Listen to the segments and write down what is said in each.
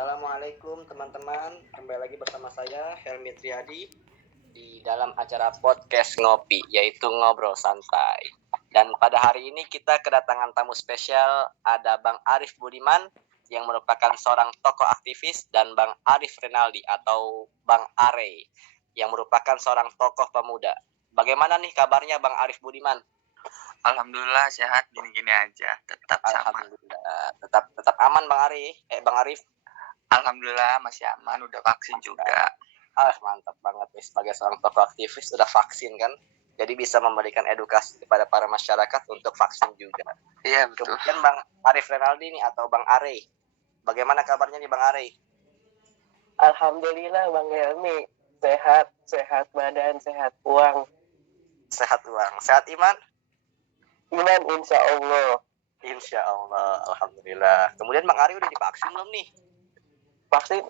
Assalamualaikum teman-teman, kembali lagi bersama saya Helmi Triadi di dalam acara podcast Ngopi, yaitu Ngobrol Santai. Dan pada hari ini kita kedatangan tamu spesial, ada Bang Arif Budiman yang merupakan seorang tokoh aktivis dan Bang Arif Renaldi atau Bang Are yang merupakan seorang tokoh pemuda. Bagaimana nih kabarnya Bang Arif Budiman? Alhamdulillah sehat gini-gini aja, tetap sama. Alhamdulillah, tetap aman Bang Arif. Alhamdulillah masih aman, udah vaksin juga. Mantap banget nih, sebagai seorang tokoh aktivis udah vaksin kan, jadi bisa memberikan edukasi kepada para masyarakat untuk vaksin juga. Iya betul. Kemudian Bang Arif Renaldi nih atau Bang Are, bagaimana kabarnya nih Bang Are? Alhamdulillah Bang Helmi, sehat badan, sehat uang. Sehat uang, sehat iman? Iman insya Allah. Alhamdulillah. Kemudian Bang Are udah divaksin belum nih? Vaksin,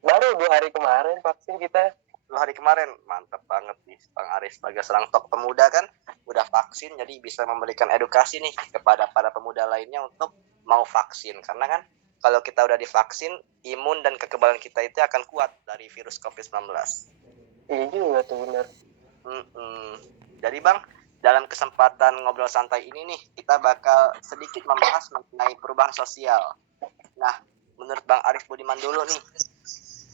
baru 2 hari kemarin vaksin kita. 2 hari kemarin, mantap banget nih Bang Are sebagai seorang tokoh pemuda kan, udah vaksin jadi bisa memberikan edukasi nih kepada para pemuda lainnya untuk mau vaksin. Karena kan kalau kita udah divaksin, imun dan kekebalan kita itu akan kuat dari virus COVID-19. Iya juga tuh benar. Jadi Bang, dalam kesempatan ngobrol santai ini nih, kita bakal sedikit membahas mengenai perubahan sosial. Nah, menurut Bang Arif Budiman dulu nih,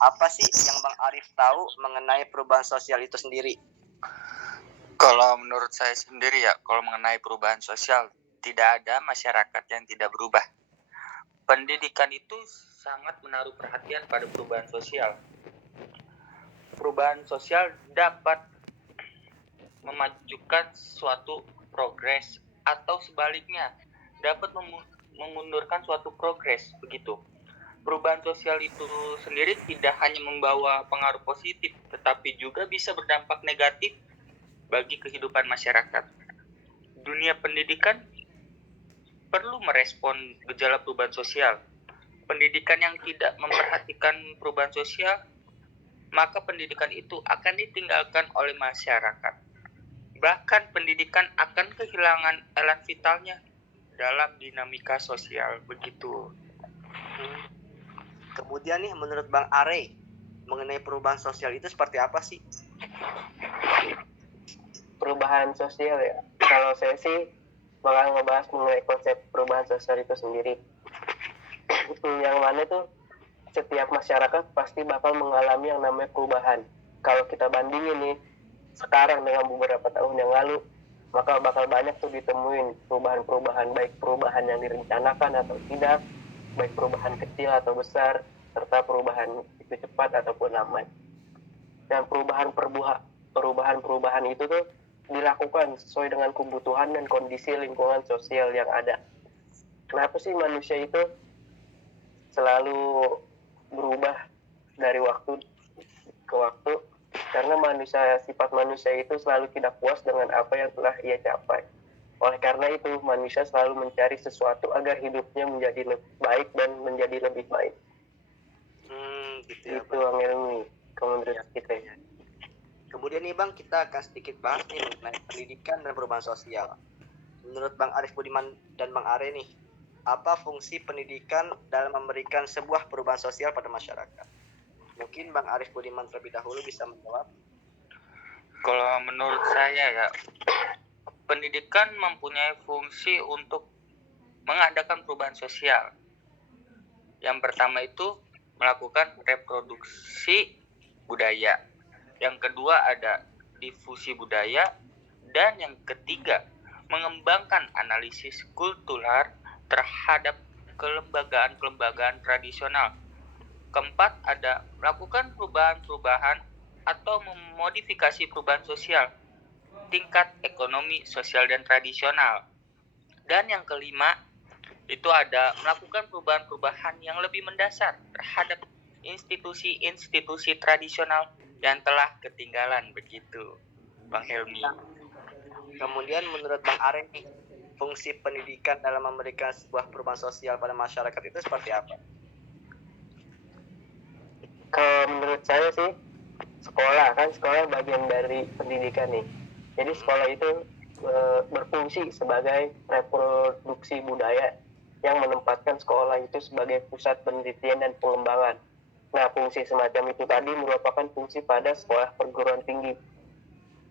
apa sih yang Bang Arif tahu mengenai perubahan sosial itu sendiri? Kalau menurut saya sendiri ya, kalau mengenai perubahan sosial, tidak ada masyarakat yang tidak berubah. Pendidikan itu sangat menaruh perhatian pada perubahan sosial. Perubahan sosial dapat memajukan suatu progres atau sebaliknya dapat memundurkan suatu progres begitu. Perubahan sosial itu sendiri tidak hanya membawa pengaruh positif, tetapi juga bisa berdampak negatif bagi kehidupan masyarakat. Dunia pendidikan perlu merespon gejala perubahan sosial. Pendidikan yang tidak memperhatikan perubahan sosial, maka pendidikan itu akan ditinggalkan oleh masyarakat. Bahkan pendidikan akan kehilangan elan vitalnya dalam dinamika sosial begitu. Kemudian nih menurut Bang Are, mengenai perubahan sosial itu seperti apa sih? Perubahan sosial ya, kalau saya sih bakal ngebahas mengenai konsep perubahan sosial itu sendiri. Yang mana tuh setiap masyarakat pasti bakal mengalami yang namanya perubahan. Kalau kita bandingin nih sekarang dengan beberapa tahun yang lalu, maka bakal banyak tuh ditemuin perubahan-perubahan, baik perubahan yang direncanakan atau tidak, baik perubahan kecil atau besar, serta perubahan itu cepat ataupun lambat. Dan perubahan itu tuh dilakukan sesuai dengan kebutuhan dan kondisi lingkungan sosial yang ada. Kenapa sih manusia itu selalu berubah dari waktu ke waktu? Karena sifat manusia itu selalu tidak puas dengan apa yang telah ia capai. Oleh karena itu, manusia selalu mencari sesuatu agar hidupnya menjadi lebih baik dan menjadi lebih baik. Gitu ya, itu Bang Elmi, menurut kita ya. Kemudian nih Bang, kita akan sedikit bahas nih mengenai pendidikan dan perubahan sosial. Menurut Bang Arif Budiman dan Bang Are nih, apa fungsi pendidikan dalam memberikan sebuah perubahan sosial pada masyarakat? Mungkin Bang Arif Budiman terlebih dahulu bisa menjawab. Kalau menurut saya ya, pendidikan mempunyai fungsi untuk mengadakan perubahan sosial. Yang pertama itu melakukan reproduksi budaya. Yang kedua ada difusi budaya. Dan yang ketiga, mengembangkan analisis kultural terhadap kelembagaan-kelembagaan tradisional. Keempat ada melakukan perubahan-perubahan atau memodifikasi perubahan sosial tingkat ekonomi, sosial, dan tradisional. Dan yang kelima itu ada melakukan perubahan-perubahan yang lebih mendasar terhadap institusi-institusi tradisional yang telah ketinggalan begitu, Bang Helmi. Kemudian menurut Bang Are nih, fungsi pendidikan dalam memberikan sebuah perubahan sosial pada masyarakat itu seperti apa? Kalau menurut saya sih, sekolah bagian dari pendidikan nih. Jadi sekolah itu berfungsi sebagai reproduksi budaya yang menempatkan sekolah itu sebagai pusat penelitian dan pengembangan. Nah, fungsi semacam itu tadi merupakan fungsi pada sekolah perguruan tinggi.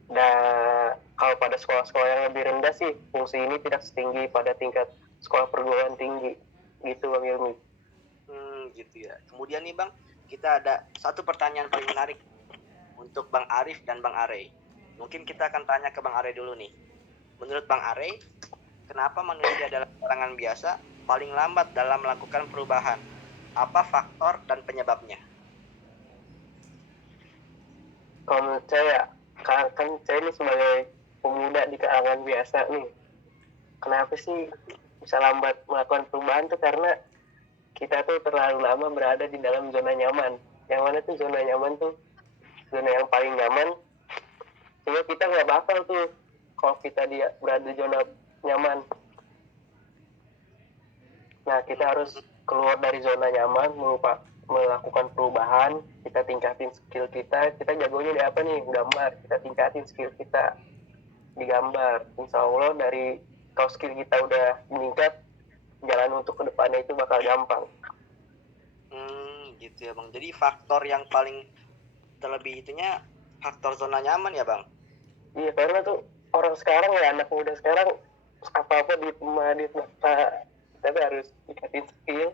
Nah, kalau pada sekolah-sekolah yang lebih rendah sih, fungsi ini tidak setinggi pada tingkat sekolah perguruan tinggi. Gitu, Bang Ilmi. Gitu ya. Kemudian nih Bang, kita ada satu pertanyaan paling menarik untuk Bang Arif dan Bang Arey. Mungkin kita akan tanya ke Bang Arey dulu nih. Menurut Bang Arey, kenapa manusia dalam kalangan biasa paling lambat dalam melakukan perubahan? Apa faktor dan penyebabnya? Kalau menurut saya, kan saya ini sebagai pemuda di kalangan biasa nih, kenapa sih bisa lambat melakukan perubahan tuh karena kita tuh terlalu lama berada di dalam zona nyaman. Yang mana tuh zona nyaman tuh zona yang paling nyaman, sehingga kita nggak bakal tuh kalau kita berada di zona nyaman. Nah, kita harus keluar dari zona nyaman, melakukan perubahan, kita tingkatin skill kita jagonya di apa nih? Gambar, kita tingkatin skill kita di gambar. Insya Allah kalau skill kita udah meningkat, jalan untuk kedepannya itu bakal gampang. Gitu ya Bang. Jadi faktor yang paling terlebih itunya faktor zona nyaman ya Bang? Iya, karena tuh orang sekarang ya, anak muda sekarang apa-apa di mata, tapi harus tingkatin skill.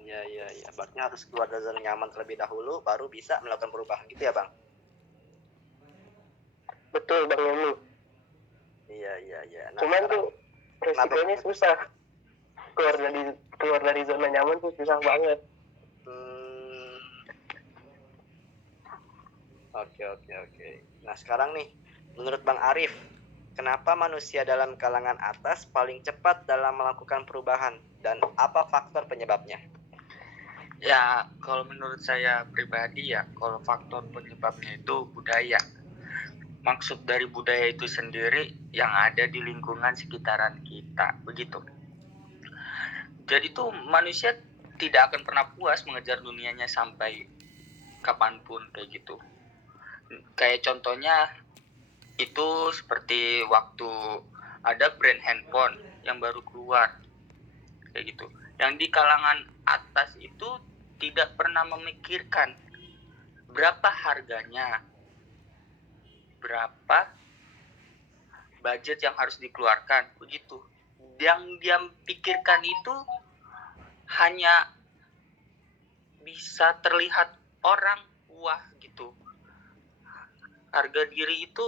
Iya. Berarti harus keluar dari zona nyaman terlebih dahulu, baru bisa melakukan perubahan gitu ya Bang? Betul Bang Yemi. Iya. Nah, cuman tuh resikonya susah. Keluar dari zona nyaman tuh susah banget. Oke. Nah sekarang nih, menurut Bang Arif, kenapa manusia dalam kalangan atas paling cepat dalam melakukan perubahan dan apa faktor penyebabnya? Ya, kalau menurut saya pribadi ya, kalau faktor penyebabnya itu budaya. Maksud dari budaya itu sendiri yang ada di lingkungan sekitaran kita, begitu. Jadi tuh manusia tidak akan pernah puas mengejar dunianya sampai kapanpun kayak gitu. Kayak contohnya itu seperti waktu ada brand handphone yang baru keluar kayak gitu. Yang di kalangan atas itu tidak pernah memikirkan berapa harganya, berapa budget yang harus dikeluarkan begitu. Yang dia pikirkan itu hanya bisa terlihat orang wah gitu. Harga diri itu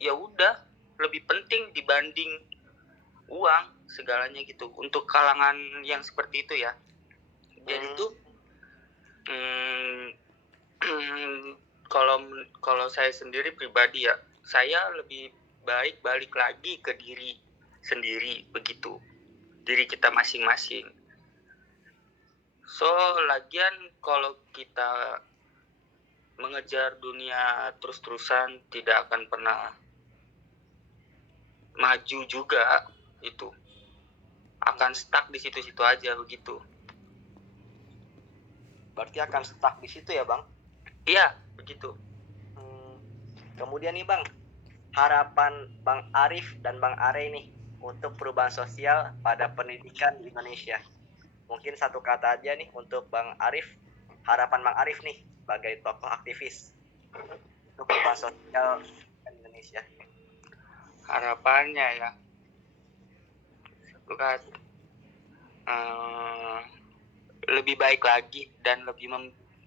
ya udah lebih penting dibanding uang segalanya gitu untuk kalangan yang seperti itu ya. Jadi tuh kalau saya sendiri pribadi ya, saya lebih baik balik lagi ke diri sendiri begitu, diri kita masing-masing. So lagian kalau kita mengejar dunia terus-terusan tidak akan pernah maju juga, itu akan stuck di situ-situ aja begitu. Berarti akan stuck di situ ya Bang? Iya, begitu. Kemudian nih Bang, harapan Bang Arif dan Bang Arey nih untuk perubahan sosial pada pendidikan di Indonesia. Mungkin satu kata aja nih untuk Bang Arif, harapan Bang Arif nih sebagai tokoh aktivis untuk perubahan sosial di Indonesia. Harapannya ya, bukan lebih baik lagi dan lebih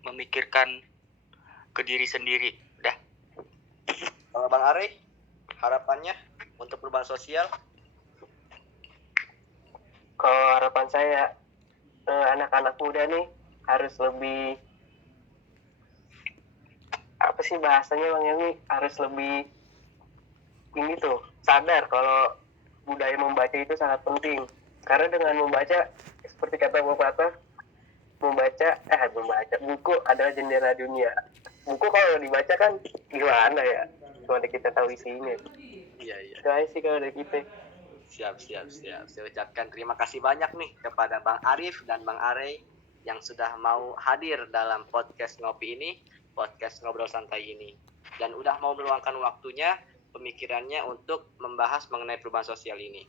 memikirkan ke diri sendiri. Dah. Kalau Bang Arey, harapannya untuk perubahan sosial? Kalau harapan saya, anak-anak muda nih harus lebih, apa sih bahasanya Bang Yemi, harus lebih ini tuh sadar kalau budaya membaca itu sangat penting. Karena dengan membaca, seperti kata pepatah, membaca buku adalah jendela dunia. Buku kalau dibaca kan gimana ya, cuma kita tahu isinya. Iya. Guys sih kalau dari kita. Siap. Saya ucapkan terima kasih banyak nih kepada Bang Arif dan Bang Arey yang sudah mau hadir dalam podcast ngopi ini, podcast ngobrol santai ini, dan udah mau meluangkan waktunya, pemikirannya untuk membahas mengenai perubahan sosial ini.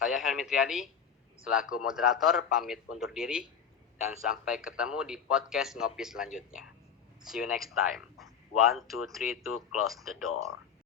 Saya Helmi Triadi, selaku moderator pamit undur diri, dan sampai ketemu di podcast ngopi selanjutnya. See you next time. 1, 2, 3 to close the door.